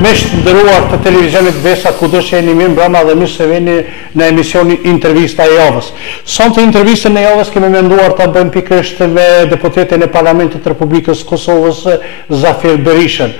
Mish të nderuar të televizionit Besa, kudo që jeni mirë mbrëma dhe mirë se vini në emisionin Intervista e javës. Sonte intervistën e javës kemi menduar ta bëjmë pikërisht me deputetin e Parlamentit të Republikës Kosovës, Zafir Berishën.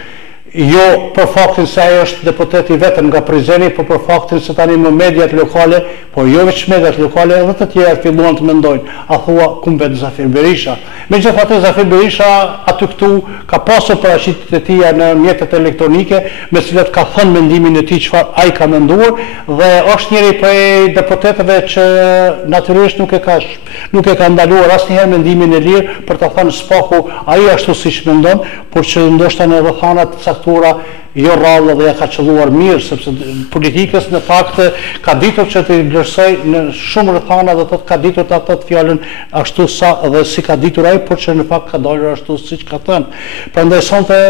Jo për faktin se ajo është deputeti vetëm nga Prizreni, por për faktin se tani në mediat lokale, por jo veç mediat lokale, edhe të tjerë filluan të mendojnë, a thua ku mbet Zafir Berisha. Megjithatë Zafir Berisha aty këtu ka pasur paraqitjet e tija në mjetet elektronike, me cilat ka thënë mendimin e tij çfarë ai ka menduar, dhe është njëri prej deputetëve që natyrisht nuk e ka ndaluar asnjëherë mendimin e lirë për të thënë spaku ai ashtu siç mendon, por që ndoshta në rrethana të jo rrallë dhe ja ka qëlluar mirë, sepse politikës në fakt ka ditur që të vlerësoj në shumë rrethana dhe ka ditur të atë fjalën ashtu sa dhe si ka ditur ai, por që në fakt ka dalur ashtu siç ka thënë. Prandaj sonte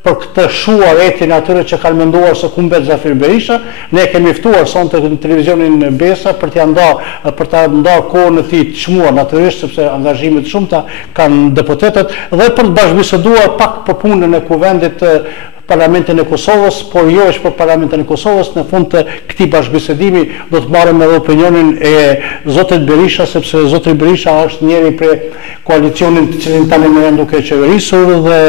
për këtë shuar etin atyre që kanë menduar se ku mbet Zafir Berisha, ne kemi ftuar sonte në televizionin Besa për ta ndarë kohën e tij të çmuar natyrisht, sepse angazhimet shumëta kanë deputetët, dhe për të bashkëbiseduar pak për punën e kuvendit Parlamentin e Kosovës, por jo është për Parlamentin e Kosovës. Në fund të këtij bashkëbisedimi do të marrim edhe opinionin e zotit Berisha, sepse zoti Berisha është njëri prej koalicionit të cilin tani më janë duke qeverisur dhe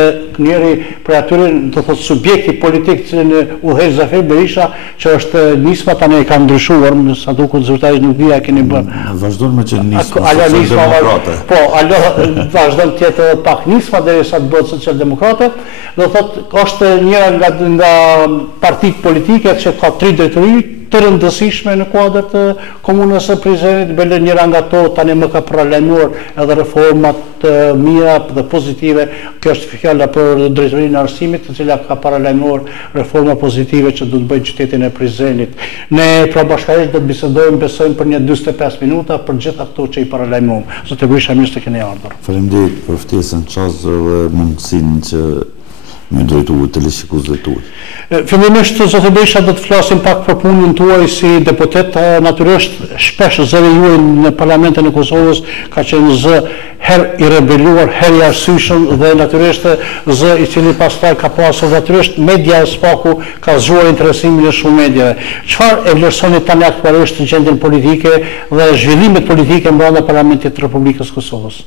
njëri prej atyre, do thotë, subjekti politik të cilin udhëheq Zafir Berisha, që është nisma tani e ka ndryshuar, sa duket zyrtarisht nuk vija keni bërë. Vazhdon me që nisma socialdemokrate. Po, vazhdon të jetë pak nisma derisa të bëhet socialdemokrate. Do thotë është njëra nga partitë politike që ka 3 drejtori të rëndësishme në kuadër të komunës së Prizrenit. Bele njëra nga to tani më ka paralajmëruar edhe reformat të mira dhe pozitive. Kjo është fjala për drejtorinë e arsimit, e cila ka paralajmëruar reforma pozitive që do të bëjë qytetin e Prizrenit. Ne pra bashkërisht do të bisedojmë, besojmë, për një 45 minuta për gjitha këto që i paralajmëruam. Zotë Berisha, mirë se keni ardhur. Faleminderit për ftesën çast dhe mundësinë që me drejtuar teleshikuesve tuaj. Fillimisht zotë Berisha do të flasim pak për punën tuaj si deputet. Natyrisht shpesh zëri juaj në Parlamentin e Kosovës ka qenë zë herë i rebeluar, herë i arsyeshëm dhe natyrisht zë i cili pastaj ka pasur natyrisht media e spaku ka zgjuar interesimin e shumë mediave. Çfarë e vlerësoni tani aktualisht gjendjen politike dhe zhvillimet politike brenda Parlamentit të Republikës Kosovës?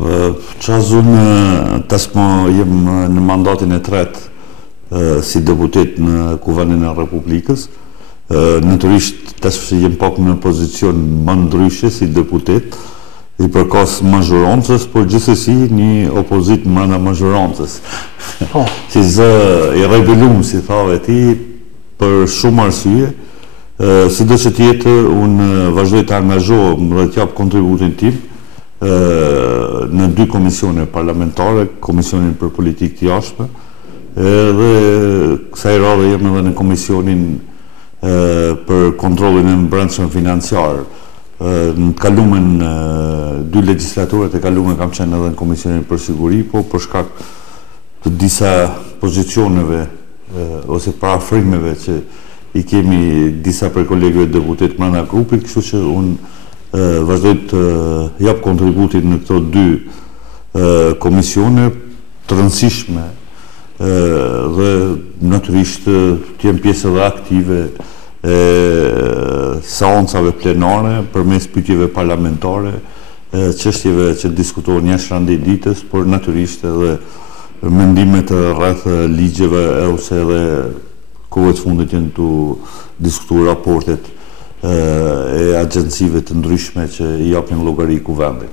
Unë tashmë jem në mandatin e tretë si deputet në Kuvendin e Republikës. Natyrisht tash jem pak në pozicion më ndryshe si deputet i përkas mazhorancës, por gjithsesi një opozit brenda mazhorancës. Si zë i rebelum, si thave ti, për shumë arsye, sido që tjetë unë vazhdoj të angazhohem dhe t'jap kontributin tim në 2 komisione parlamentare, Komisionin për Politikë të Jashtme, dhe kësaj radhe jem edhe në Komisionin për kontrollin e brendshëm financiar. Në të kalumen 2 legislaturat e kalumen kam qenë edhe në Komisionin për Siguri, po për shkak të disa pozicioneve ose parafrimeve që i kemi disa prej kolegëve deputet brenda grupit, kështu që unë vazhdoj të jap kontributin në këto 2 komisione të rëndësishme dhe natyrisht të jem pjesë edhe aktive seancave plenare përmes pyetjeve parlamentare, çështjeve që diskutohen jashtë randej ditës, por natyrisht edhe mendimet rreth ligjeve ose edhe kohët fundit janë të diskutuar raportet e agjencive të ndryshme që i japin llogari kuvendit.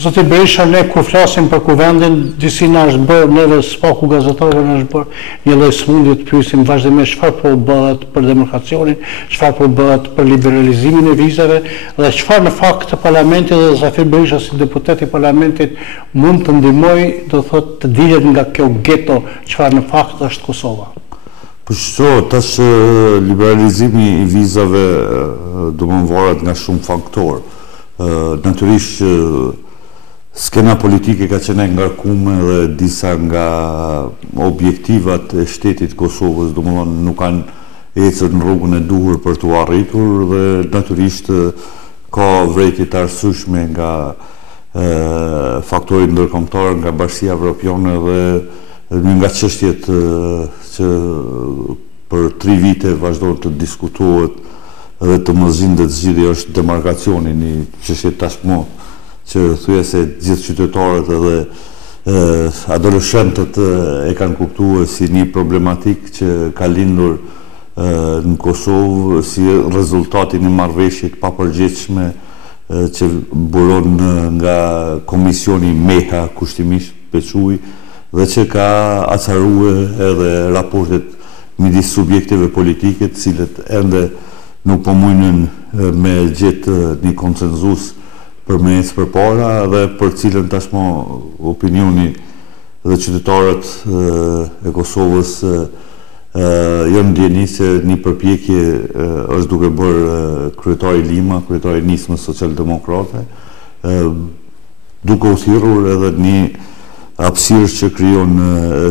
Zotë Berisha, ne kur flasim për kuvendin, disi na është bërë, neve spaku gazetarëve na është bërë një lloj smundje të pyesim vazhdimisht çfarë po bëhet për demokracionin, çfarë po bëhet për liberalizimin e vizave dhe çfarë në fakt Parlamenti dhe Zafir Berisha si deputet i Parlamentit mund të ndihmojë, do thotë, të dilet nga kjo geto, çfarë në fakt është Kosova. Po shto, tash liberalizimi i vizave do më varet nga shumë faktorë. Natyrisht skena politike ka qenë ngarkume dhe disa nga objektivat e shtetit Kosovës, do më thonë, nuk kanë ecur në rrugën e duhur për t'u arritur dhe natyrisht ka vrejtje të arsyeshme nga faktorit ndërkombëtar, nga Bashkia Evropiane dhe nga çështjet që për 3 vite vazhdon të diskutohet dhe të mëzhindet zgjidhja është demarkacioni, një çështje tashmë që thyese gjithë qytetarët edhe adoleshentët e kanë kuptuar si një problematik që ka lindur në Kosovë si rezultati një marrëveshje të papërgjegjshme që buron nga Komisioni Meha kushtimisht Peçuj dhe që ka acaruar edhe raportet midis subjekteve politike të cilët ende nuk po mundin me gjetë një konsenzus për me ecë përpara dhe për cilën tashmë opinioni dhe qytetarët e Kosovës janë ndjeni se një përpjekje është duke bërë kryetari Lima, kryetari nismës socialdemokrate, duke u thirrur edhe një hapësirë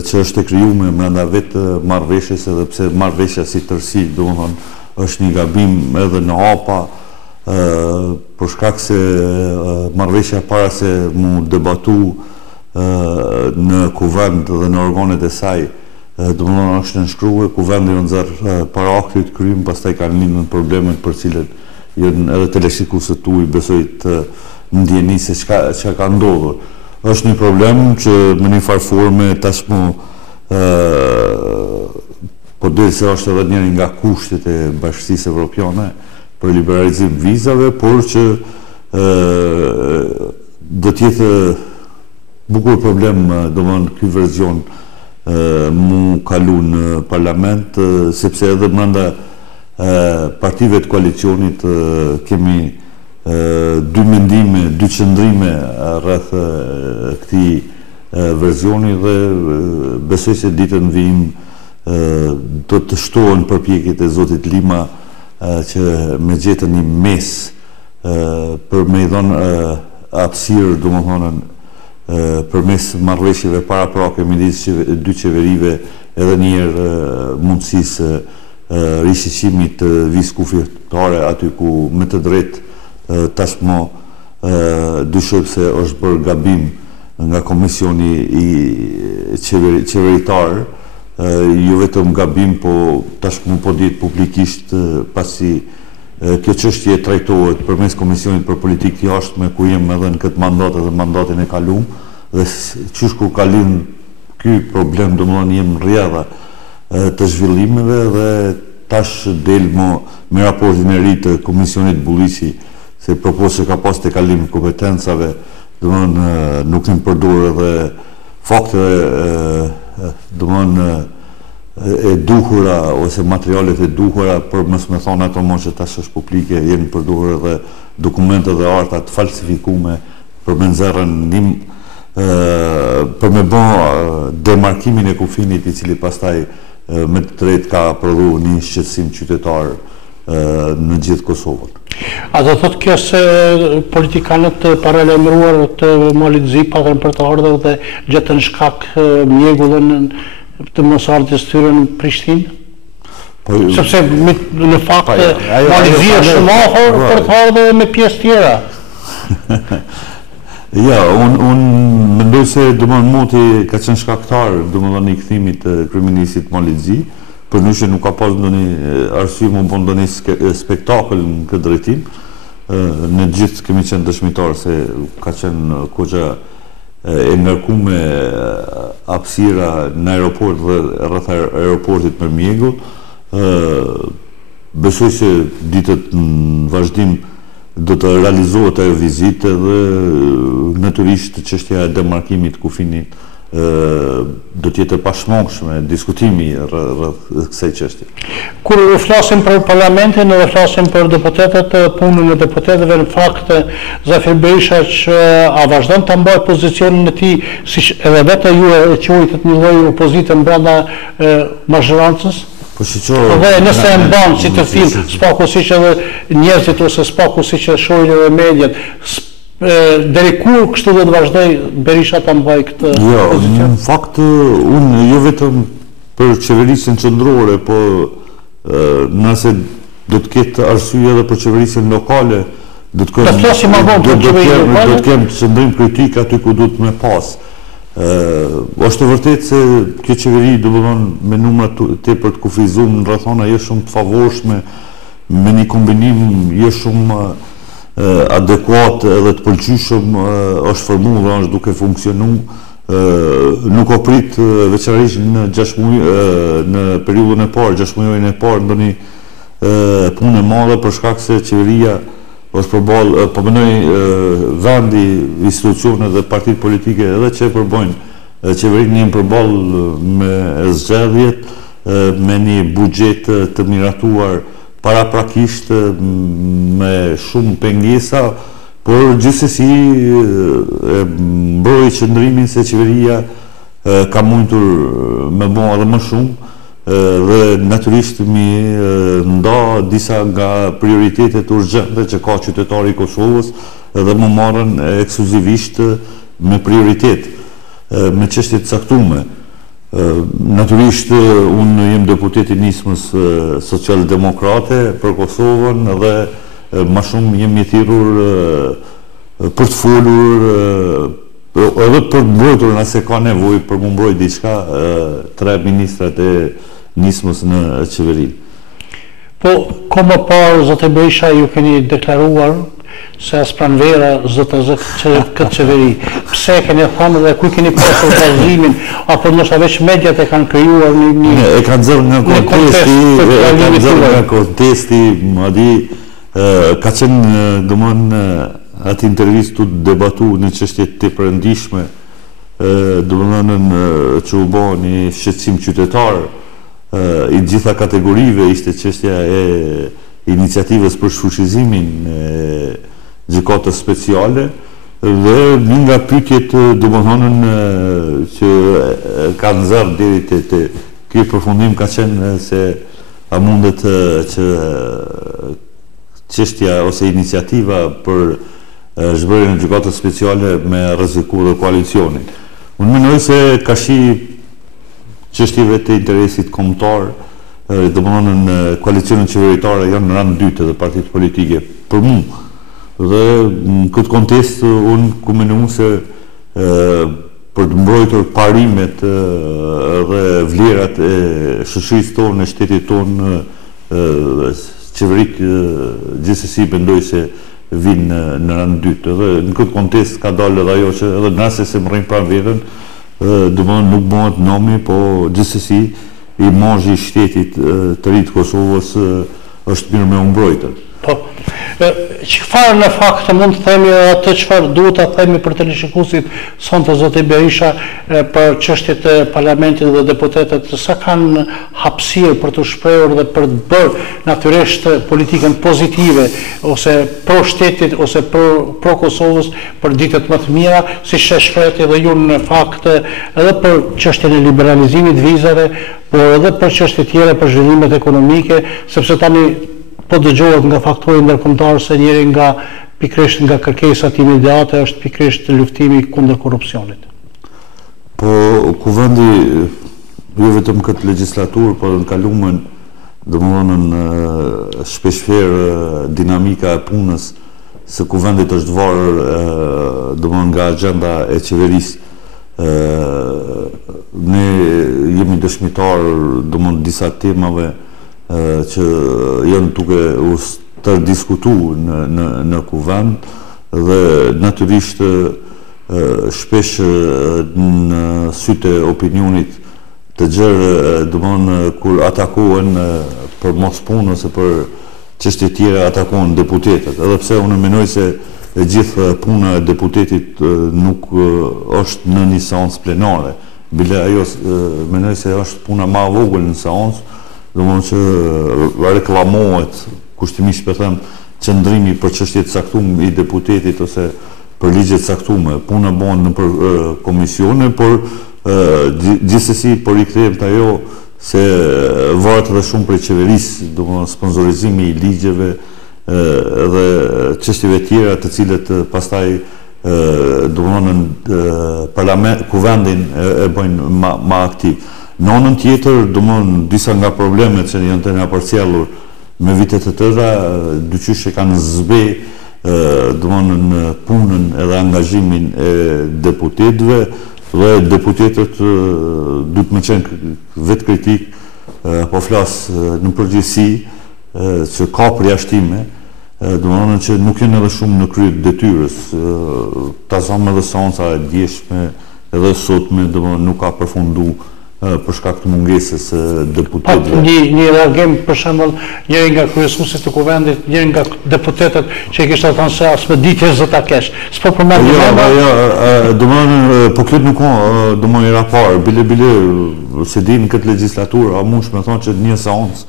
që është e krijuar brenda vetë marrëveshjes, edhe pse marrëveshja si tërësi, domethënë, është një gabim edhe në hapa, për shkak se marrëveshja para se mu debatu në kuvend dhe në organet e saj, domethënë është nënshkruar, kuvendi u nxjerr para aktit krym, pastaj kanë lindur problemet për cilët janë edhe teleshikuesët tuaj besoj të ndjeni se çka ka ndodhur. Është një problem që në një farë forme tashmë po dhe se është edhe njëri nga kushtet e Bashkisë Evropiane për liberalizim vizave, por që do t'jetë bukur problem domethënë ky verzion mu kalu në parlament, sepse edhe brenda partive të koalicionit kemi dy mendime, dy qëndrime rreth këtij verzioni dhe besoj se ditën vijim do të shtohen përpjekjet e zotit Lima që me gjetën një mes për me i dhënë hapësirë, domethënë përmes marrëveshjeve paraprake midis dy qeverive edhe njëherë mundësisë rishiqimit të vizë kufitare aty ku me të drejtë tashmë dyshoj se është bërë gabim nga komisioni i qeveritar, jo vetëm gabim, po tashmë po dihet publikisht pasi kjo çështje trajtohet përmes Komisionit për Politikë të Jashtme ku jem edhe në këtë mandat edhe mandatin e kaluar dhe qysh kur ka lind ky problem domethënë jem rrjedha të zhvillimeve dhe tash del me raportin e ri të Komisionit Bulliçi se propozë ka pas të kalim kompetencave, domethënë nuk janë përdorur edhe fakte domethënë e duhura ose materialet e duhura, për mos me thonë ato që tash është publike, janë përdorur edhe dokumente dhe arta të falsifikume për me nxjerrën për me bë demarkimin e kufinit i cili pastaj me të drejtë ka prodhuar një shqetësim qytetar në gjithë Kosovën. A do thotë kjo se politikanët paralajmëruar të Malit Zipat për të ardhur dhe gjetën shkak mjegullën të mos ardhjes tyre në Prishtinë? Sepse në fakt Malit Zi është shumë afër për të ardhur me pjesë tjera. Ja, unë mendoj se domethënë Moti ka qenë shkaktar domethënë i kthimit të kryeministit Malit Zi, për ndryshe nuk ka pas ndonjë arsye më bën ndonjë spektakël në këtë drejtim. Ne gjithë kemi qenë dëshmitar se ka qenë koxha e ngarkume hapësira në aeroport dhe rreth aeroportit për mjegull. Besoj se ditët në vazhdim do të realizohet ajo vizitë dhe natyrisht çështja e demarkimit kufinit do të jetë e pashmangshme diskutimi rreth kësaj çështje. Kur flasim për parlamentin dhe flasim për deputetët, punën e deputetëve, në fakt Zafir Berisha që a vazhdon të mbajë pozicionin e tij, siç edhe vetë ju e quajtët një lloj opozite brenda mazhorancës? Dhe nëse e mban si të film, spaku siç edhe njerëzit ose spaku siç e shohin edhe mediat, deri kur kështu do të vazhdoj Berisha ta mbajë këtë pozicion? Në fakt unë jo vetëm për qeverisjen qendrore, po nëse do të ketë arsye edhe për qeverisjen lokale, do të kemë qendrim kritik aty ku duhet me pas. është e vërtet se kjo qeveri me numra tepër të kufizuar në rrethona jo shumë të favorshme, me një kombinim jo shumë adekuat edhe të pëlqyeshëm është formuar dhe është duke funksionu, nuk o prit veçanërisht në 6 muaj, në periudhën e parë, 6 muajin e parë ndonjë punë e madhe për shkak se qeveria është përballë, po mendoj vendi, institucionet dhe partitë politike edhe që përbojnë qeverinë janë përballë me zgjedhjet, me një buxhet të miratuar paraprakisht me shumë pengesa, por gjithsesi mbroj qëndrimin se qeveria ka mundur me bo edhe më shumë dhe natyrisht mi nda disa nga prioritetet urgjente që ka qytetari i Kosovës dhe më marrën ekskluzivisht me prioritet, me çështje të caktuara. Natyrisht unë jem deputet i nismës socialdemokrate për Kosovën dhe ma shumë jem thirrur për të folur edhe për të mbrojtur nëse ka nevojë për më mbrojt diçka 3 ministrat e nismës në qeveri. Po, ko më parë, zotë Berisha, ju keni deklaruar se as pranvera zotë këtë qeveri. Pse keni thënë dhe ku keni pasur bazimin, apo ndoshta veç mediat e kanë krijuar një e kanë zërë nga kontesti, madje ka qenë domthonë atë intervistë të debatu një çështje të përëndishme, domthonë që u bë një shqetësim qytetar i gjitha kategorive, ishte çështja e iniciativës për shfuqizimin e gjykatës speciale dhe një nga pyetjet domthonë që kanë zërë deri te ky përfundim ka qenë se a mundet që çështja ose iniciativa për zhbërjen e gjykatës speciale me rreziku dhe koalicionin. Unë mendoj se ka shi çështjeve të interesit kombëtar, domthonë në koalicionin qeveritare janë në rand dytë dhe partitë politike për mua. Dhe në këtë kontest unë ku mendoj se për të mbrojtur parimet dhe vlerat e shoqërisë tonë, e shtetit tonë, qeverit gjithsesi mendoj se vinë në rand dytë. Dhe në këtë kontest ka dalë edhe ajo që edhe nëse se mrrin pranverën, domthonë nuk bëhet nomi, po gjithsesi imazhi i shtetit të ri të Kosovës është mirë me u mbrojtur. Po, çfarë në fakt mund të themi atë çfarë duhet ta themi për teleshikuesit sonte zoti Berisha për çështjet e parlamentit dhe deputetët, sa kanë hapësirë për të shprehur dhe për të bërë natyrisht politikën pozitive ose pro shtetit ose pro Kosovës për ditët më të mira, siç e shprehni edhe ju në fakt edhe për çështjen e liberalizimit vizave, por edhe për çështje tjera për zhvillimet ekonomike, sepse tani po dëgjohet nga faktorët ndërkombëtar se njëri nga pikërisht nga kërkesat imediate është pikërisht luftimi kundër korrupsionit. Po kuvendi jo vetëm këtë legjislaturë, por në kaluamën domthonë shpeshherë dinamika e punës së kuvendit është varur domthonë nga agenda e qeverisë. Ne jemi dëshmitar domthonë disa temave që janë duke u diskutu në kuvend dhe natyrisht shpesh në sytë e opinionit të gjerë domthonë kur atakohen për mos punë ose për çështje tjera atakohen deputetët, edhe pse unë mendoj se e gjithë puna e deputetit nuk është në një seancë plenare, bile ajo mendoj se është puna më e vogël në seancë, domthonë që reklamohet kushtimisht për them qëndrimi për çështje të caktuar i deputetit ose për ligje të caktuar. Puna bëhen në komisione, por gjithsesi por i kthehem te ajo se varet edhe shumë prej qeverisë, domthonë sponsorizimi i ligjeve dhe çështjeve tjera të cilët pastaj domthonë parlament kuvendin e bëjnë më aktiv. Në anën tjetër, domthonë disa nga problemet që janë të përcjellur me vitet e tëra, dyqysh e kanë zbe domthonë në punën edhe angazhimin e deputetëve dhe deputetët duhet me qenë vetë kritik, po flasë në përgjithësi që ka përjashtime, domethënë që nuk janë edhe shumë në krye detyrës. Ta zonë edhe seanca e djeshme edhe sotme domethënë nuk ka përfundu për shkak të mungesës deputetëve. Një reagim për shembull njëri nga kryesuesit të kuvendit, njëri nga deputetët që kishte thënë se as me ditë zë ta kesh. S'po përmend emra. Domethënë po këtë nuk ka domethënë raport, bile se din këtë legjislaturë, a mund të thonë që një seancë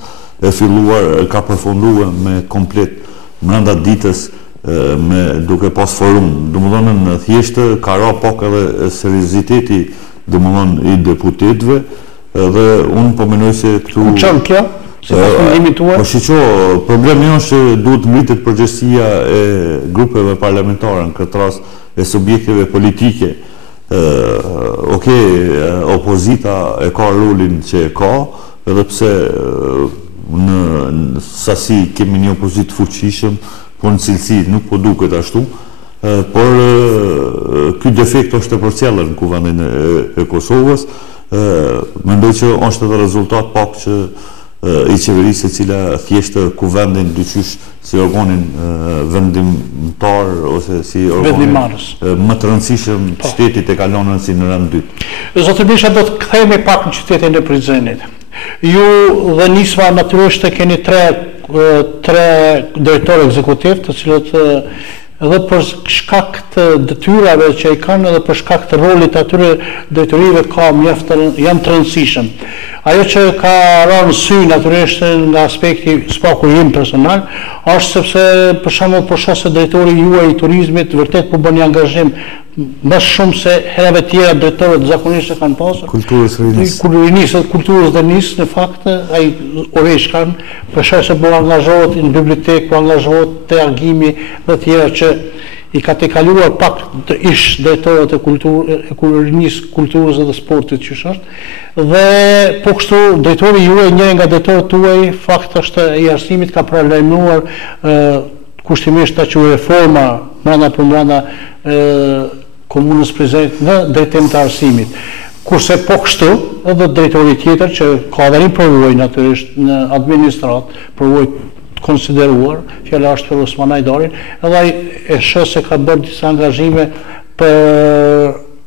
e filluar ka përfunduar me komplet brenda ditës me duke pas forum. Domethënë thjesht ka ra pak edhe serioziteti domethënë i deputetëve dhe unë po mendoj se këtu Ku çon kjo? Se pas limituar. Po shiqo, problemi është që duhet ngritet përgjegjësia e grupeve parlamentare në këtë rast e subjekteve politike. Opozita e ka rolin që e ka, edhe pse në sasi kemi një opozitë fuqishëm, po në cilësi nuk po duket ashtu. Por ky defekt është e përcjellur në kuvendin e Kosovës. Mendoj që është edhe rezultat pak që i qeverisë e cila thjesht kuvendin dyqysh si organin vendimtar ose si organin më të rëndësishëm shtetit e kalon si në rang dytë. Zotër Misha, do të kthehemi pak në qytetin e Prizrenit. Ju dhe Nisma natyrisht keni tre drejtorë ekzekutiv, të cilët edhe për shkak të detyrave që i kanë edhe për shkak të rolit atyre drejtorive janë të rëndësishëm. Ajo që ka rënë sy natyrisht nga aspekti spaku im personal është sepse për shembull po shoh se drejtori juaj i turizmit vërtet po bën një angazhim më shumë se herave tjera drejtorët zakonisht kanë pasur. Kulturës dhe nis në fakt ai Oreshkan për shkak se po angazhohet në bibliotekë, po angazhohet te argimi dhe tjera që i ka të kaluar pak të ish drejtorët e kulturës dhe sportit që është. Dhe po kështu drejtori juaj, njëri nga drejtorët tuaj, fakt është i arsimit ka paralajmëruar kushtimisht ta quajë reforma brenda për brenda komunës Prizrenit në drejtim të arsimit. Kurse po kështu edhe drejtori tjetër që ka dhe një përvoj natyrisht në administrat, përvoj konsideruar, fjala është për Osman Ajdarin, edhe ai e shoh se ka bërë disa angazhime për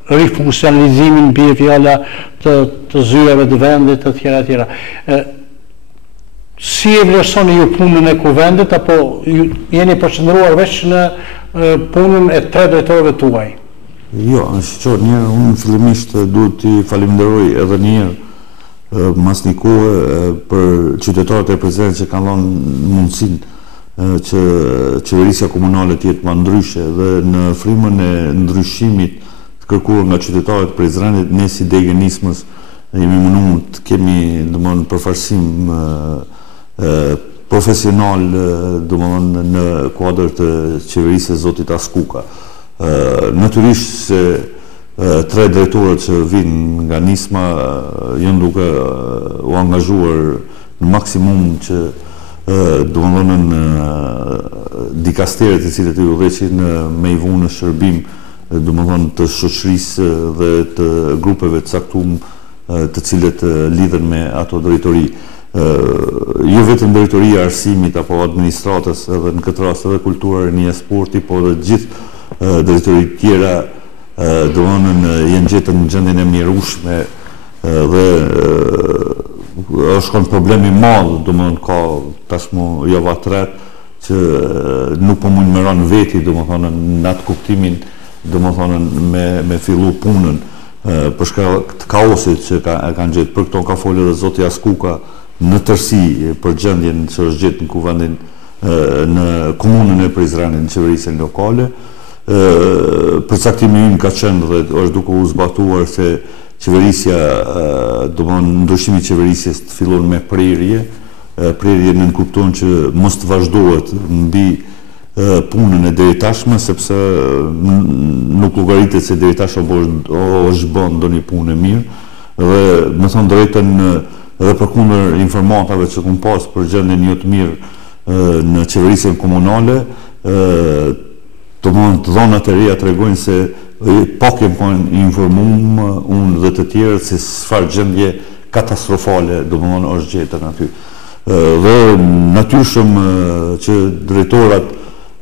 rifunksionalizimin mbi fjala të zyrave të vendit të tjera. Si e vlerësoni ju punën e kuvendit apo jeni përqendruar veç në punën e tre drejtorëve tuaj? Jo, unë fillimisht duhet t'i falenderoj edhe një herë mas një kohë për qytetarët e Prizrenit që kanë dhënë mundësinë që qeverisja komunale të jetë më ndryshe dhe në frymën e ndryshimit të kërkuar nga qytetarët e Prizrenit, ne si degë Nismës jemi munduar të kemi domthonë përfaqësim profesional domthonë në kuadër të qeverisë së zotit Askuka. Natyrisht se tre drejtorët që vinë nga Nisma janë duke u angazhuar në maksimum që domthonë në dikasteret e cilët i udhëheqin me i vunë në shërbim domthonë të shoqërisë dhe të grupeve të caktuar të cilët lidhen me ato drejtori. Jo vetëm drejtoria e arsimit apo administratës, edhe në këtë rast edhe kultura, rinia, sporti, po edhe gjithë drejtoritë tjera domthonë janë gjetur në gjendjen e mjerueshme dhe është një problem i madh, domthonë ka tashmë java tret që nuk po mund më rënë veti domthonë në atë kuptimin domthonë me fillu punën për shkak të kaosit që kanë gjetur. Për këto ka folur edhe zoti Askuka në tërësi për gjendjen që është gjetur në kuvendin në komunën e Prizrenit, në qeverisjen lokale. Përcaktimi im ka qenë dhe është duke u zbatuar se qeverisja, domthonë ndryshimi i qeverisjes të fillon me prerje në kupton që mos të vazhdohet mbi punën e deri tashme, sepse nuk llogaritet se deri tash është bën ndonjë punë e mirë dhe më thon drejtën edhe përkundër informatave që kam pas për gjendjen jo të mirë në qeverisjen komunale, të dhonat e reja tregojnë se pak jem informuar unë dhe të tjerë se çfarë gjendje katastrofale është gjetën aty. Dhe natyrshëm që drejtorat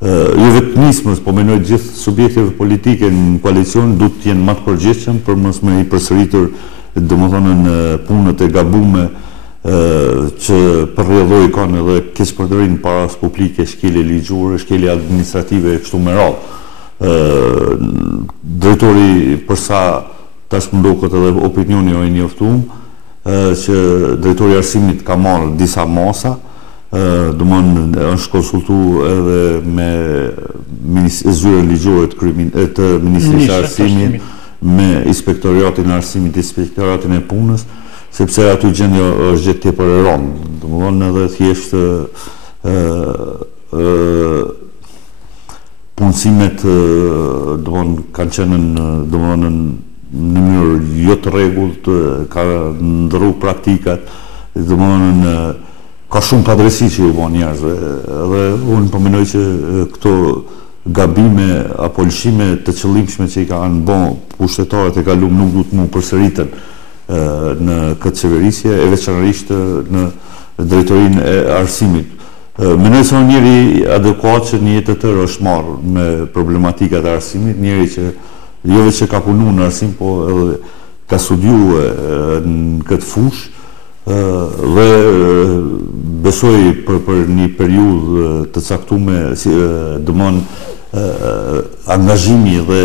jo vetëm nismës, po mendoj gjithë subjekteve politike në koalicion duhet të jenë më të përgjegjshëm për mos me i përsëritur punët e gabume që përrjedhoi kanë edhe keqpërdorim paras publike, shkelje ligjore, shkelje administrative e kështu me radhë. Drejtori përsa tash më duket edhe opinioni i njoftuar që drejtori i arsimit ka marrë disa masa, është konsultuar edhe me zyrën ligjore të Ministrisë së Arsimit, me Inspektoratin e Arsimit, Inspektoratin e Punës, sepse aty gjendja është gjithë tjetër e rëndë. Domthonë edhe thjesht punësimet kanë qenë në mënyrë jo të rregullt, ka ndërru praktikat, domthonë ka shumë padrejti që u bën njerëzve, dhe unë po mendoj që këto gabime apo lëshime të qëllimshme që i kanë bën pushtetarët e kaluam nuk duhet më përsëriten në këtë qeverisje, e veçanërisht në drejtorinë e arsimit. Mendoj se njëri adekuat që një jetë të tërë është marrë me problematikat e arsimit, njëri që jo vetë që ka punuar në arsim, po edhe ka studiuar në këtë fushë dhe besoj për një periudhë të caktuar domon angazhimi dhe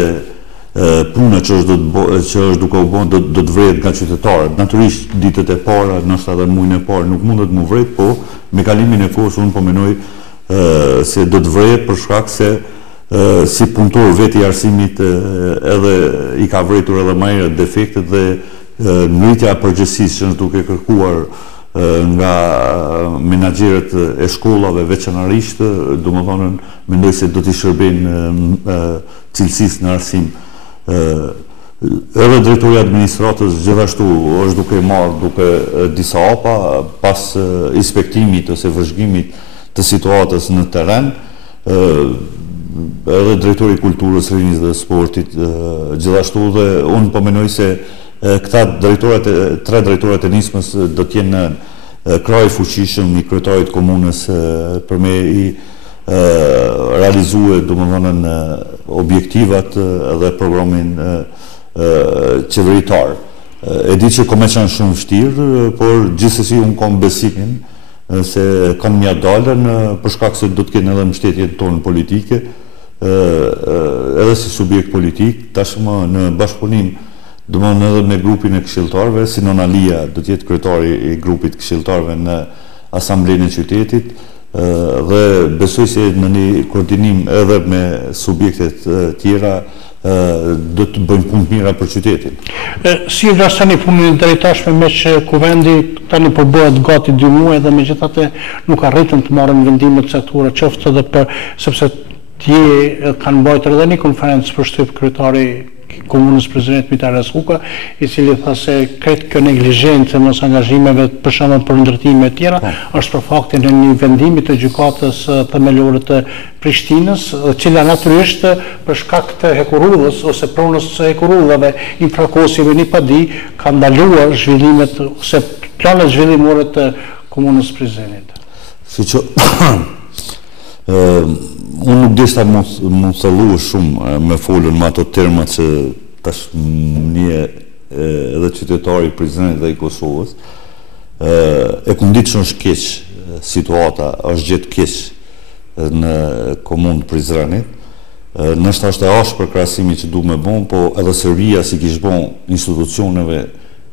puna që është duke u bën do të vret nga qytetarët. Natyrisht ditët e para, ndoshta edhe muajin e parë nuk mundet më vret, po me kalimin e kohës unë po mendoj se do të vret për shkak se si punëtor vetë i arsimit edhe i ka vretur edhe më herët defektet dhe ngritja e përgjegjësisë që është duke kërkuar nga menaxherët e shkollave veçanërisht, domethënë mendoj se do t'i shërbejnë cilësisë në arsim. Edhe drejtori i administratës gjithashtu është duke marrë disa hapa pas inspektimit ose vëzhgimit të situatës në terren. Edhe drejtori i kulturës, rinjës dhe sportit gjithashtu, dhe unë po mendoj se këta tre drejtorat e nismës do të jenë kraj fuqishëm i kryetarit komunës për me i realizue domethënë objektivat dhe programin qeveritar. E di që komë janë shumë vështirë, por gjithsesi unë kam besimin se kanë mja dalën për shkak se do të kenë edhe mbështetjen tonë politike, edhe si subjekt politik, tashmë në bashkëpunim domethënë edhe me grupin e këshilltarëve, si Nonalia do të jetë kryetari i grupit këshilltarëve në Asamblenë e Qytetit, dhe besoj se në një koordinim edhe me subjektet tjera do të bëjmë punë mira për qytetin. Si vras tani punën e drejtashme me që kuvendi tani po bëhet gati 2 muaj dhe megjithatë nuk arritën të marrin vendime të caktuara, qoftë edhe për sepse kanë mbajtur edhe një konferencë për shtyp kryetari komunës prezident Mitar Rasuka, i cili tha se kretë kjo neglizhencë mos angazhimeve për shembull për ndërtime e tjera është për faktin e një vendimi të gjykatës themelore të Prishtinës, e cila natyrisht për shkak të hekurudhës ose pronës së hekurudhave infrakosive një padi ka ndaluar zhvillimet ose planet zhvillimore të komunës Prizrenit. Siç unë nuk deshta më thellu shumë me folën me ato terma që tash një edhe qytetari i Prizrenit dhe i Kosovës e kundit që është keq situata, është gjithë keq në komunë Prizrenit. Nështë është e ashtë për krasimi që du me bon, po edhe Serbia si kishë bon institucioneve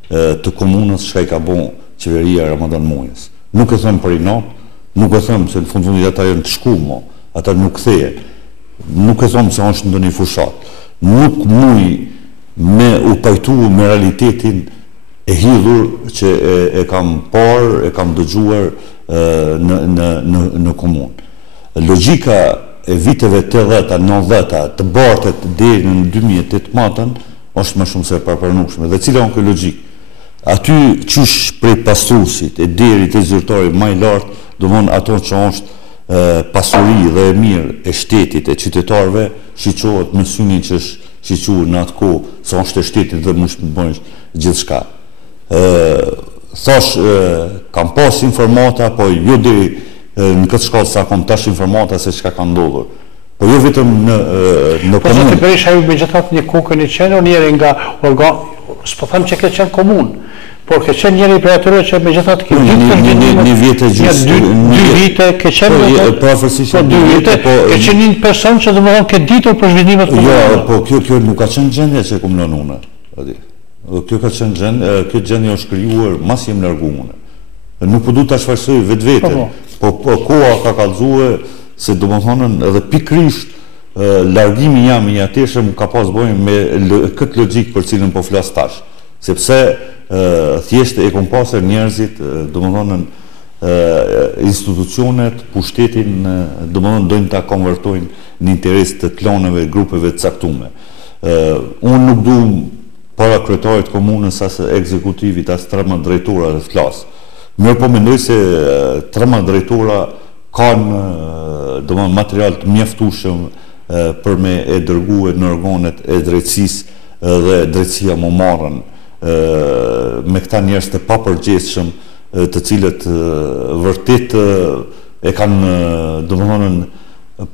të komunës shka i ka bon qeveria Ramadan Mujës. Nuk e thëmë për i natë, nuk e thëmë se në fundit ata janë të shku mo, ata nuk theje, nuk e thëmë se është në një fushat, nuk muj me u pajtu me realitetin e hidhur që e kam parë, e kam dëgjuar në komunë. Logjika e viteve 80-a, 90-a, të bartet deri në 2018 është më shumë se parapranueshme. Dhe cila është kjo logjikë? Aty qysh prej pastrusit e deri te zyrtari më i lartë, domthon ato që është pasuri dhe e mirë e shtetit, e qytetarëve, shiqohet me synin që është shiqur në atë kohë, se është e shtetit dhe mund të bëjnë gjithë shka. Thash, kam pas informata, po jo deri në këtë shkallë sa kom tash informata se çka ka ndodhur. Po jo vetëm në komunë. Po zoti Berisha ju megjithatë një kukën i qenë njëri nga s'po them që ke qenë komunë, por ke qenë njëri për atyre që megjithatë ke një vit e gjysmë. 2 vite ke qenë. Profesisht 2 vite. Ke qenë një person që domethënë ke ditur për zhvillimet komunale. Jo, po kjo nuk ka qenë gjendje që kum lënë unë. Kjo ka qenë gjendje, kjo gjendje është krijuar mas jem largu unë. Nuk po du ta shfaqsoj vetvete, po koha ka kallzuar se domethënë edhe pikrisht largimi jam i atëshëm ka pas bëjmë me këtë logjik për cilën po flas tash, sepse thjesht e kom pasur njerëzit, domethënë institucionet, pushtetin, domethënë dojnë ta konvertojnë në interes të klaneve, grupeve të caktuara. Unë nuk du para kryetarit komunës as ekzekutivit as trema drejtora të flas. Mirë po mendoj se trema drejtora kanë domethënë material të mjaftueshëm për me e dërguar në organet e drejtësisë dhe drejtësia më marrën me këta njerëz të papërgjithshëm të cilët vërtet e kanë domethënë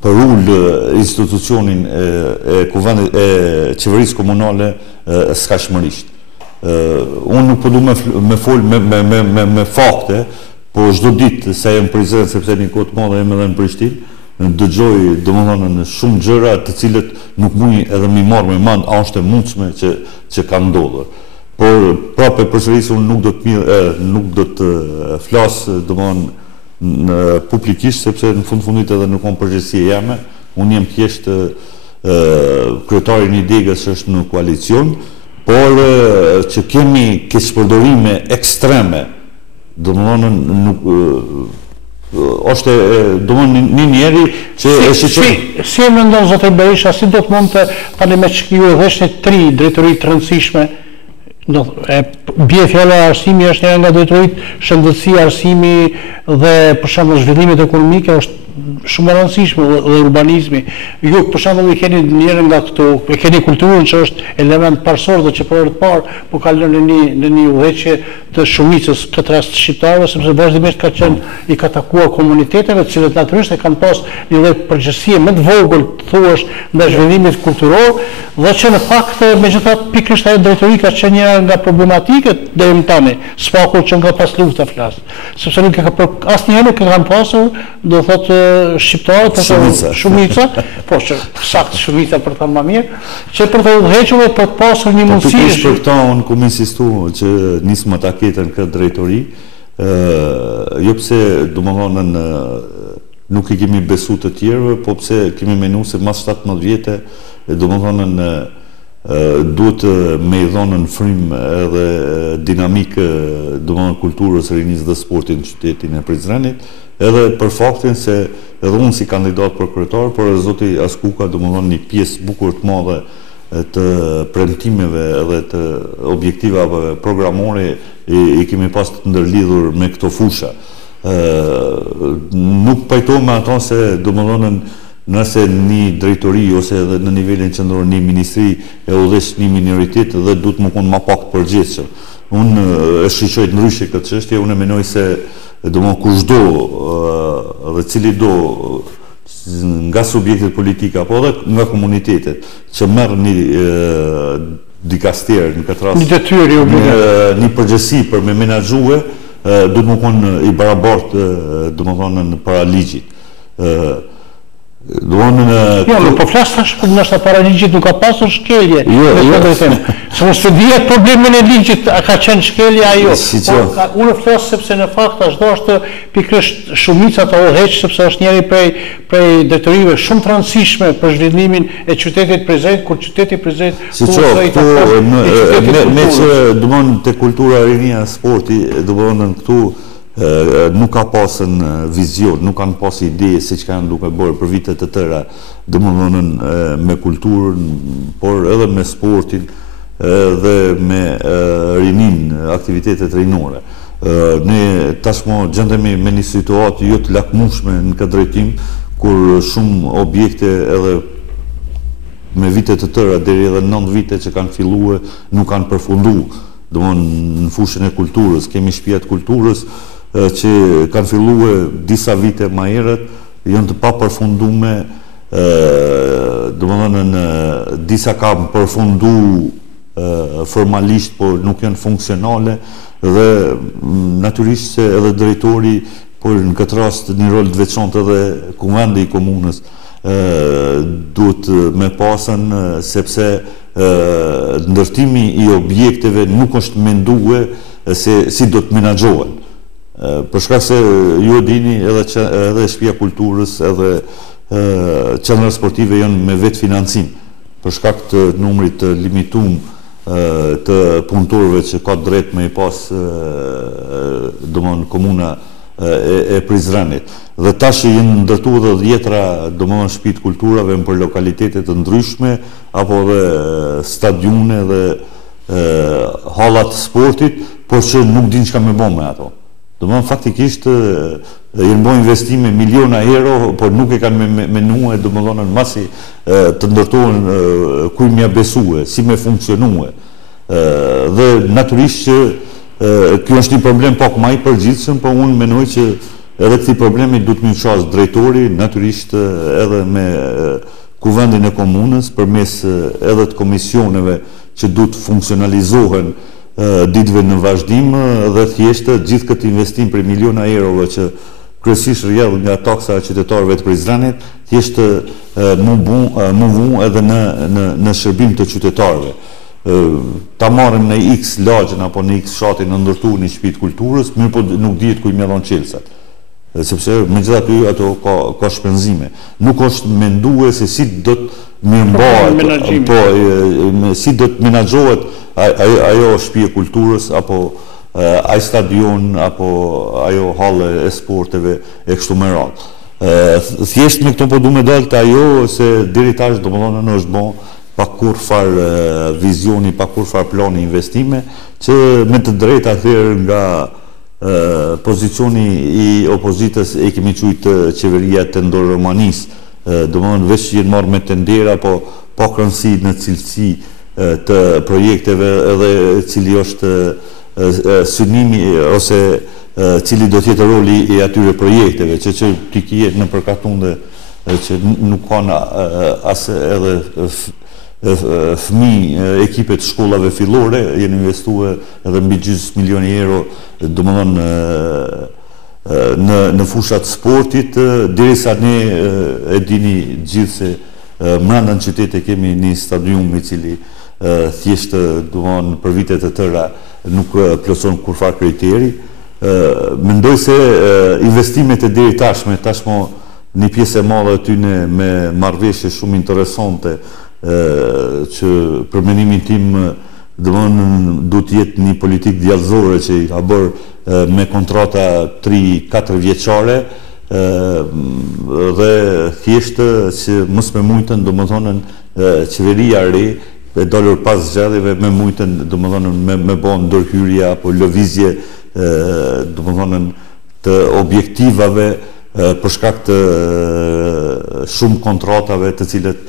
për ullë institucionin e qeverisë komunale skajshmërisht. Unë nuk po du me fol me fakte, po çdo ditë se jam prezant sepse një kohë të madhe jam edhe në Prishtinë, dëgjoj domethënë shumë gjëra të cilët nuk mundi edhe mi marr me mend a është e mundshme që ka ndodhur. Por prapë përsëris unë nuk do të flas domethënë publikisht sepse në fundit edhe nuk kam përgjegjësi jame. Unë jam thjesht kryetari i Degës është në koalicion, por që kemi keqpërdorime ekstreme, domethënë nuk është domethënë një njeri që e shiqon. Si e mendon zoti Berisha, si do të mundte tani me ju dhëshni 3 drejtori të rëndësishme, bie fjala arsimi është një nga drejtoritë, shëndetësia, arsimi dhe për shembull zhvillimet ekonomike është shumë e rëndësishme dhe urbanizmi. Ju për shembull i keni njërin nga këto, e keni kulturën që është element parsor dhe që për herë të parë po kalon në një udhëheqje të shumicës këtë rast shqiptarëve, sepse vazhdimisht ka qenë i ka takuar komuniteteve, të cilët natyrisht e kanë pas një lloj përgjegjësie më të vogël, thuash, ndaj zhvillimit kulturor, dhe që në fakt megjithatë pikërisht ajo drejtori ka qenë një nga problematikat deri më tani, spaku që nga pas lufta flas, sepse nuk e ka asnjëherë nuk e kanë pasur, do thotë shqiptarët shumica, po që saktë shumica për të thënë më mirë, që për të udhëhequr dhe për të pasur një mundësi. Pikërisht për këtë unë kam insistuar që nismë taketën këtë drejtori, jo pse domethënë nuk i kemi besu të tjerëve, po pse kemi menuar se mas 17 vjetë domethënë duhet me i dhënë në frym edhe dinamikë domethënë kulturës, rinisë dhe sportit në qytetin e Prizrenit, edhe për faktin se edhe unë si kandidat për kryetar, por edhe zoti Askuka domethënë një pjesë bukur të madhe të premtimeve edhe të objektivave programore i kemi pas të ndërlidhur me këto fusha. Nuk pajtohem me ato se domethënë nëse një drejtori ose edhe në nivelin qendror një ministri e udhëheq një minoritet dhe duhet më konë më pak të përgjithshëm. Unë e shiqoj ndryshe këtë çështje, unë mendoj se domethënë kushdo dhe cili do nga subjektet politike apo edhe nga komunitetet që merr një dikaster në këtë rast, një detyrë një përgjegjësi për me menaxhue, duhet më konë i barabartë domethënë para ligjit. Jo, po flas tash për nështë para ligjit nuk ka pasur shkelje. Se mos të dihet problemin e ligjit, a ka qenë shkelje ajo. Unë flas sepse në fakt ashtu është pikërisht shumica të udhëheq, sepse është njëri prej drejtorive shumë të rëndësishme për zhvillimin e qytetit Prizren, kur qyteti Prizren me që domethënë te kultura e rinia sporti, domethënë këtu nuk ka pasën vizion, nuk kanë pasë ide se që kanë duke bërë për vitet të tëra, domethënë me kulturën, por edhe me sportin dhe me rinin, aktivitetet rinore. Ne tashmo gjendemi me një situatë jo të lakmueshme në këtë drejtim, kur shumë objekte edhe me vite të tëra deri edhe 9 vite që kanë filluar nuk kanë përfunduar. Domthonë në fushën e kulturës kemi shtëpiat kulturës që kanë filluar disa vite më herët, janë të papërfunduar, domthonë në disa kanë përfunduar formalisht, por nuk janë funksionale dhe natyrisht se edhe drejtori, por në këtë rast një rol të veçantë edhe kuvendi i komunës duhet me pasën, sepse ndërtimi i objekteve nuk është menduar se si do të menaxhohen. Për shkak se ju e dini edhe shtëpia kulturës edhe qendra sportive janë me vetë financim, për shkak të numrit të limituar të punëtorëve që ka drejt me i pas domthonë komuna e Prizrenit. Dhe tash janë ndërtuar edhe 10 domthonë shtëpi kulturave për lokalitete të ndryshme apo dhe stadione dhe hallat sportit, por që nuk din çka me bën me ato. Domthonë faktikisht janë bërë investime miliona euro, por nuk e kanë menuar domthonë masi të ndërtohen ku më besue, si me funksionue. Dhe natyrisht që kjo është një problem pak më i përgjithshëm, por unë mendoj që edhe këtij problemi duhet më ças drejtori, natyrisht edhe me kuvendin e komunës, përmes edhe të komisioneve që duhet funksionalizohen ditëve në vazhdim, dhe thjesht gjithë këtë investim për miliona eurove që kryesisht rrjedh nga taksa e qytetarëve të Prizrenit, thjesht mu vun edhe në shërbim të qytetarëve. Ta marrim në X lagjën apo në X fshatin në ndërtuar një shtëpi të kulturës, mirë po nuk dihet ku i merron çelësat. Sepse megjithatë ato ka shpenzime. Nuk është menduar se si do të mirëmbahet, po si do të menaxhohet ajo shtëpi e kulturës apo ai stadion apo ajo hallë e sporteve e kështu me radhë. Thjesht me këto po duam të dalë ajo se deri tash domthonë në është bën pa kur far vizioni, pa kur far plani investime, që me të drejtë atëherë nga pozicioni i opozitës e kemi quajtë qeveria tendoromanisë, domthonë veç që jenë marrë me tendera, po pa rëndësi në cilësi të projekteve edhe cili është synimi ose cili do t'jetë roli i atyre projekteve, që t'i kje në përkatunde që nuk kanë as edhe fëmijë ekipet shkollave fillore, janë investuar edhe mbi 20 milioni euro domethënë në fushat sportit, derisa ne e dini gjithë se brenda në qytet kemi një stadium i cili thjesht domethënë për vite të tëra nuk plotson kurfar kriteri. Mendoj se investimet e deri tashme një pjesë e madhe aty me marrëveshje shumë interesante që për mendimin tim duhet të jetë një politikë djallëzore që i ka bërë me kontrata 3-4 vjeçare dhe thjesht që mos me mujtën domethënë qeveria e re e dalur pas zgjedhjeve me mujtën domethënë me bën ndërhyrje apo lëvizje domethënë të objektivave për shkak të shumë kontratave të cilët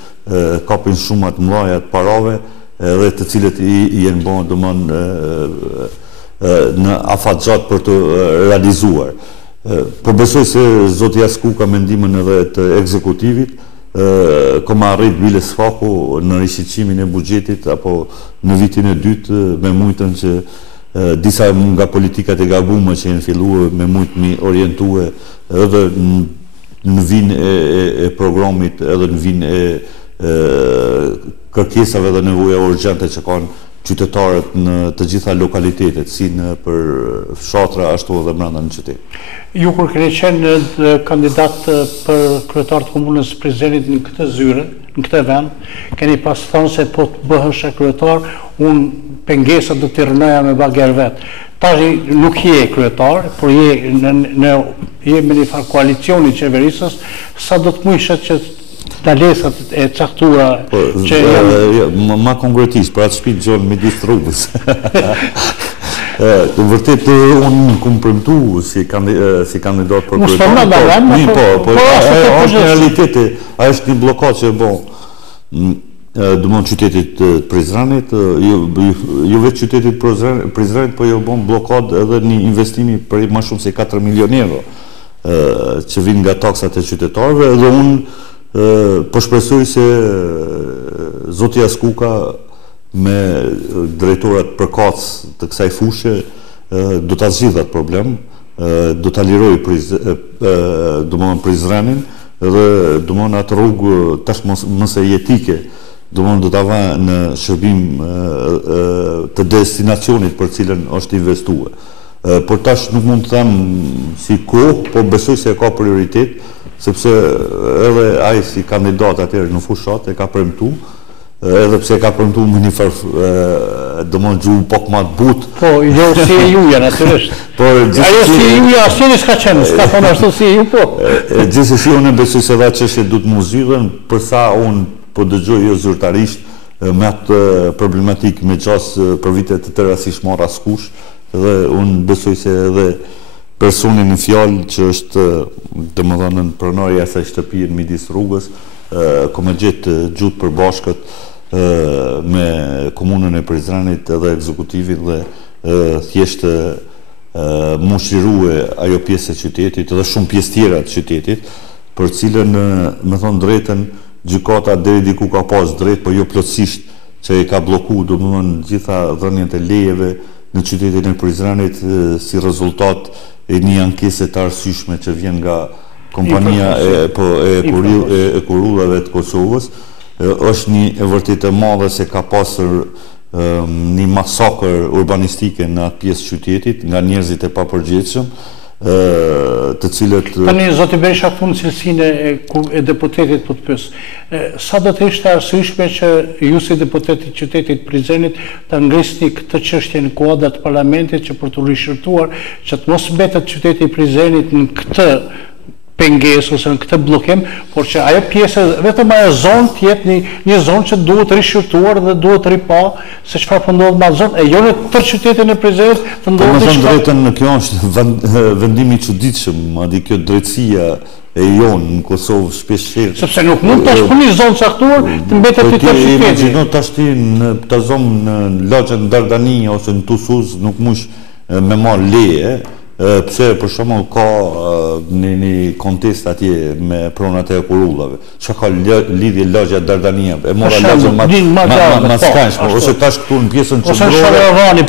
kapin shumë të mëdha të parave dhe të cilët i janë bën domethënë në afatgjat për të realizuar. Por besoj se zoti Jasku ka mendimin edhe të ekzekutivit, kom arrit bile sfaku në rishqyrtimin e buxhetit apo në vitin e dytë me mujtën që disa nga politikat e gabuara që janë filluar me mujtë mi orientue edhe në vijnë e programit edhe në vijnë e kërkesave dhe nevoja urgjente që kanë qytetarët në të gjitha lokalitetet, si në për fshatra ashtu edhe brenda në qytet. Ju kur keni qenë kandidat për kryetar të komunës Prizrenit në këtë zyre, në këtë vend, keni pas thënë se po të bëhesha kryetar, unë pengesa do t'i rënoja me bagër vet. Tash nuk je kryetar, por je me një farë koalicioni qeverisës, sa do të mujshet që dalesat e caktuara që ma konkretisht, për atë shtëpi gjon midis rrugës. Vërtet, unë kumë premtu si kandidat për kryetar. Po, është realiteti, a është një blokat që dëmon qytetit Prizrenit, jo vetë qytetit Prizrenit, po jo bon blokat edhe një investimi për ma shumë se 4 milion euro që vinë nga taksat e qytetarëve, dhe unë po shpresoj se Zoti Askuka me drejtorat përkatës të kësaj fushë do të zgjidhë atë problem, do të liroj Prizrenin dhe atë rrugë tash mëse jetike do të ava në shërbim të destinacionit për cilën është investuar. Por tash nuk mund të them si kohë, po besoj se ka prioritet, sepse edhe ai si kandidat atëherë në fushat e ka premtu, edhe pse ka premtu me një farë gjuhë pak më të butë. Po, jo si e juja, natyrisht. Ajo si e juja, asnjëri s'ka qenë, s'ka thonë ashtu si e ju, po. Gjithsesi unë besoj se dha çështje duhet të zgjidhen, përsa unë po dëgjoj jo zyrtarisht me atë problematik me qas për vitet të tëra si shmar askush, dhe unë besoj se edhe personin në fjalë që është domethënë pronari i asaj shtëpie në midis rrugës, ko me gjetë gjutë për bashkët me komunën e Prizrenit edhe ekzekutivin dhe thjesht mu shirue ajo pjesë e qytetit edhe shumë pjesë tjera të qytetit, për cilën me thonë drejten gjykata deri diku ka pas drejt, po jo plotësisht që i ka bloku domethënë gjitha dhënien e lejeve në qytetin e Prizrenit si rezultat e një ankese të arsyeshme që vjen nga kompania e kurullave të Kosovës. Është një e vërtet e madhe se ka pasur një masakër urbanistike në atë pjesë qytetit nga njerëzit e papërgjegjshëm, të cilët... Tani, Zoti Berisha, këtu në cilësinë e deputetit po të pyes. Sa do të ishte arsyeshme që ju si deputeti i qytetit Prizrenit ta ngrisni këtë çështje në kuadër të parlamentit që për të rishërtuar që të mos mbetet qyteti i Prizrenit në këtë penges ose në këtë blokim, por që ajo pjesë, vetëm ajo zonë tjetë një zonë që duhet rishërtuar dhe duhet ripa se çfarë po ndodh me atë zonë, e jo në tërë qytetin e Prizrenit të ndodhë diçka. Po drejtën në kjo është vendimi i çuditshëm, madje kjo drejtësia e jonë në Kosovë shpesh. Sepse nuk mund tash për një zonë caktuar të mbetet i tërë qyteti. Imagjino tash ti në këtë zonë në Laçën Dardani ose në Tusuz nuk mush me marr leje. Pse për shembull ka një kontest atje me pronat e kurullave. Çka ka lidhje Lagja Dardania, e mora Lagjën Maskanj, ose tash këtu në pjesën qendrore.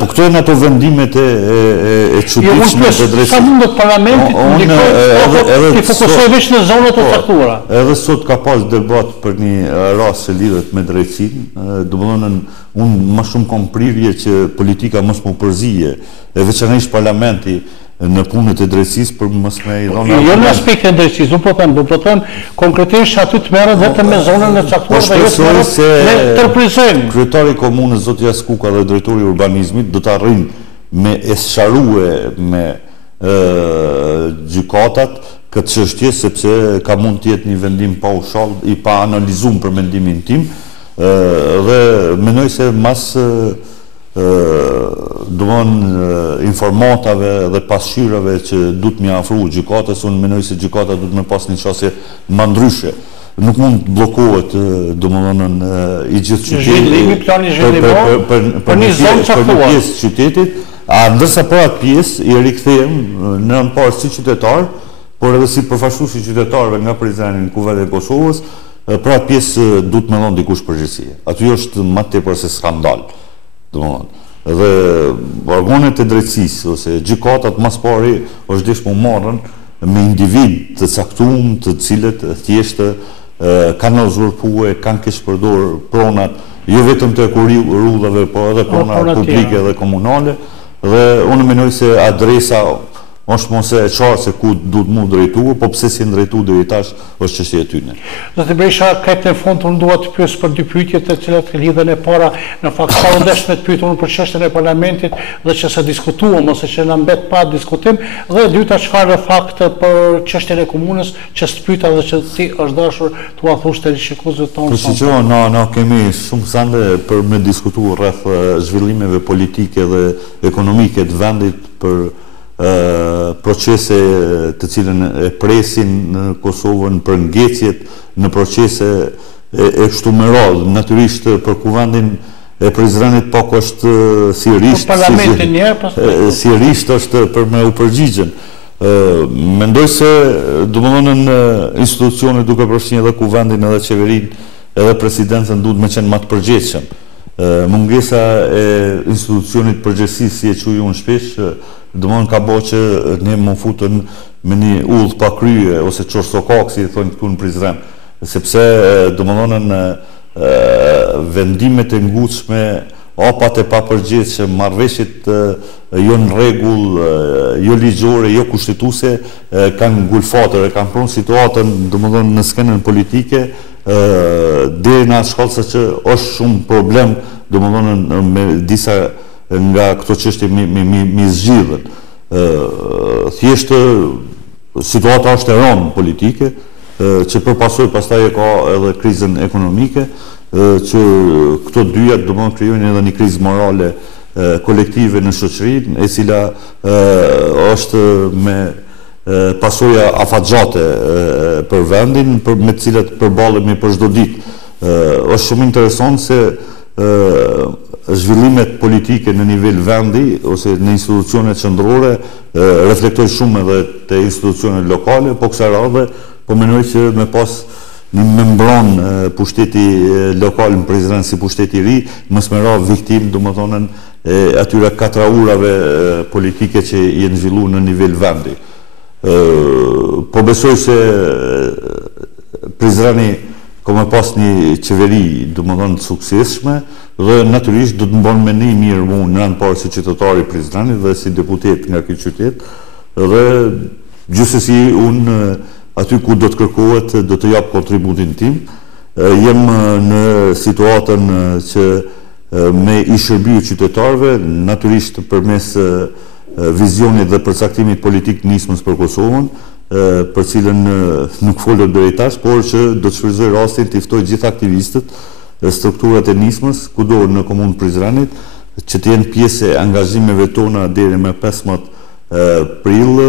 Po këto janë ato vendimet e çuditshme të drejtësisë. Sa mundet parlamentit të fokusojë vetëm në zonat e caktuara. Edhe sot ka pas debat për një rast që lidhet me drejtësinë, domethënë unë më shumë kam prirje që politika mos më përzije, e veçanërisht parlamenti në punët e drejtësisë për mos me i dhënë. Jo në aspektin e drejtësisë, nuk po them konkretisht aty të merret vetëm me zonën e caktuar dhe jo me tërprizim. Kryetari i komunës Zoti Askuka dhe drejtori i urbanizmit do të arrijnë me esharue me gjykatat këtë çështje, sepse ka mund të jetë një vendim pa ushall, i pa analizuar për mendimin tim. Dhe mendoj se mas informatave dhe pasqyrave që duhet më afru gjykatës, unë mendoj se gjykata duhet më pas një çështje më ndryshe. Nuk mund të bllokohet i gjithë qyteti për një pjesë qytetit, ndërsa për atë pjesë i rikthejmë në parë si qytetar, por edhe si përfaqësues i qytetarëve nga Prizreni në kuvendin e Kosovës. Pra pjesë duhet me dhënë dikush përgjegjësie. Aty është më tepër se skandal. Dhe organet e drejtësisë ose gjykatat mas pari është dish më marrën me individ të caktuar, të cilët thjesht kanë uzurpuar, kanë keq përdor pronat, jo vetëm të kurullave, por edhe pronat publike dhe komunale. Dhe unë mendoj se adresa është mos e qartë se ku duhet mu drejtu, po pse si drejtu deri tash është çështja e tyre. Zoti Berisha, këtë në fund unë dua të pyes për dy pyetje të cilat lidhen e para në fakt sa u ndesh me të pyetur unë për çështjen e parlamentit dhe që se diskutuam ose që na mbet pa diskutim, dhe e dyta çfarë fakt për çështjen e komunës që të pyeta dhe që ti është dashur t'ua thosh te shikuesët tonë. Përshqyqo, na kemi shumë sande për me diskutu rreth zhvillimeve politike dhe ekonomike të vendit, për procese të cilën e presin në Kosovën, për ngecjet në procese e kështu me radhë. Natyrisht për kuvendin e Prizrenit pak është si risht është për me u përgjigjen. Mendoj se domethënë institucionet duke përfshirë edhe kuvendin edhe qeverin edhe presidencën duhet me qenë më të përgjegjshëm. Mungesa e institucionit përgjegjësisë, si e quaj unë shpesh, domethënë ka bëu që ne më futën me një udhë pa krye ose çorsokak, si i thonë këtu në Prizren, sepse domethënë vendimet e ngutshme, hapat e papërgjegjshme, marrëveshjet jo në rregull, jo ligjore, jo kushtetuese, kanë ngulfatur e kanë prunë situatën domethënë në skenën politike deri në atë shkallë që është shumë problem domethënë me disa nga këto çështje mi zgjidhen. Thjesht situata është e rëndë politike, që përpasoj pastaj e ka edhe krizën ekonomike, që këto dyja domethënë krijojnë edhe një krizë morale kolektive në shoqëri, e cila është me pasoja afatgjate për vendin, me të cilat përballemi për çdo ditë. Është shumë interesant se zhvillimet politike në nivel vendi ose në institucionet qendrore reflektojnë shumë edhe te institucionet lokale, po kësaj radhe po mendoj që me pas një membron pushteti lokal në Prizren si pushteti i ri, mos më ra viktim domethënë atyre katraurave politike që janë zhvilluar në nivel vendi. Po besoj se Prizreni ka me pas një qeveri domethënë të suksesshme dhe natyrisht do të mbon mendje mirë unë në anë parë si qytetari i Prizrenit dhe si deputet nga ky qytet, dhe gjithsesi unë aty ku do të kërkohet do të jap kontributin tim. Jem në situatën që me i shërbiu qytetarëve, natyrisht përmes vizionit dhe përcaktimit politik të nismës për Kosovën, për cilën nuk folëm deri tash, por që do të shfrytëzoj rastin të ftoj gjithë aktivistët, strukturat e nismës kudo në komunë Prizrenit, që të jenë pjesë e angazhimeve tona deri me 15 prill,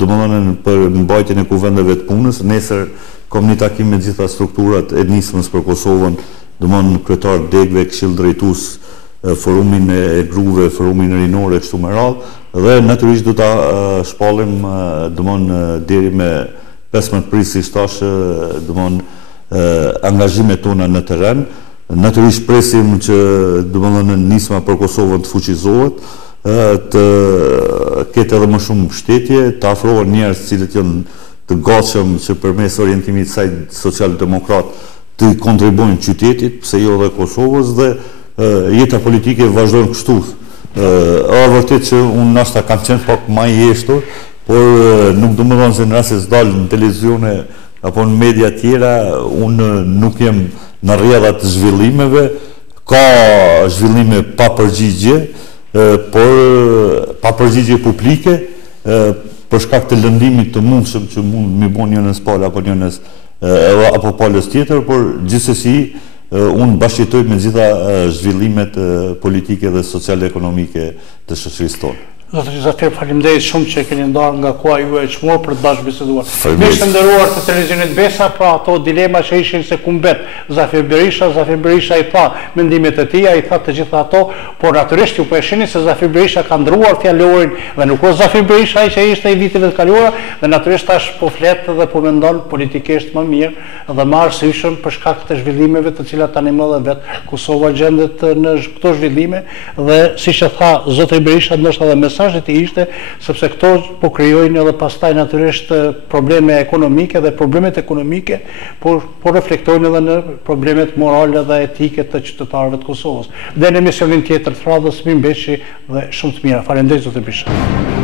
domethënë për mbajtjen e kuvendeve të punës. Nesër kam një takim me gjitha strukturat e nismës për Kosovën, domethënë kryetar degëve, këshill drejtues, forumin e gruve, forumin rinore, kështu me radhë, dhe natyrisht do ta shpallim domethënë deri me 15 prill, siç thash, domethënë angazhimet tona në terren. Natyrisht presim që domethënë nisma për Kosovën të fuqizohet, të ketë edhe më shumë mbështetje, të afrohen njerëz cilët janë të gatshëm që përmes orientimit të saj social-demokrat të kontribuojnë qytetit, pse jo dhe Kosovës, dhe jeta politike vazhdojnë kështu. Është vërtet që unë nashta kam qenë pak më i jeshtur, por nuk do të thonë se në rast se s'dal në televizione apo në media tjera, unë nuk jem në rrjedha të zhvillimeve. Ka zhvillime pa përgjigje, por pa përgjigje publike, për shkak të lëndimit të mundshëm që mund mi bën njënës palë apo njënës apo palës tjetër, por gjithsesi unë bashkëjetoj me gjitha zhvillimet politike dhe social-ekonomike të shoqërisë tonë. Zotëri Zafir, faleminderit shumë që keni ndarë nga koha juaj e çmuar për të bashkëbiseduar. Miq të nderuar të televizionit Besa, pra ato dilema që ishin se ku mbet Zafir Berisha i tha mendimet e tij, ai tha të gjitha ato, por natyrisht ju po e shihni se Zafir Berisha ka ndruar fjalorin dhe nuk është Zafir Berisha ai që ishte i viteve të kaluara, dhe natyrisht tash po flet dhe po mendon politikisht më mirë dhe më arsyeshëm për shkak të zhvillimeve të cilat tani më dhe vet Kosova gjendet në këto zhvillime, dhe siç e tha zotëri Berisha, ndoshta edhe mesazhet i ishte sepse këto po krijojnë edhe pastaj natyrisht probleme ekonomike, dhe problemet ekonomike po reflektojnë edhe në problemet morale dhe etike të qytetarëve të Kosovës. Dhe në emisionin tjetër të radhës, mirëmbëjtje dhe shumë të mira. Faleminderit zotëri Berisha.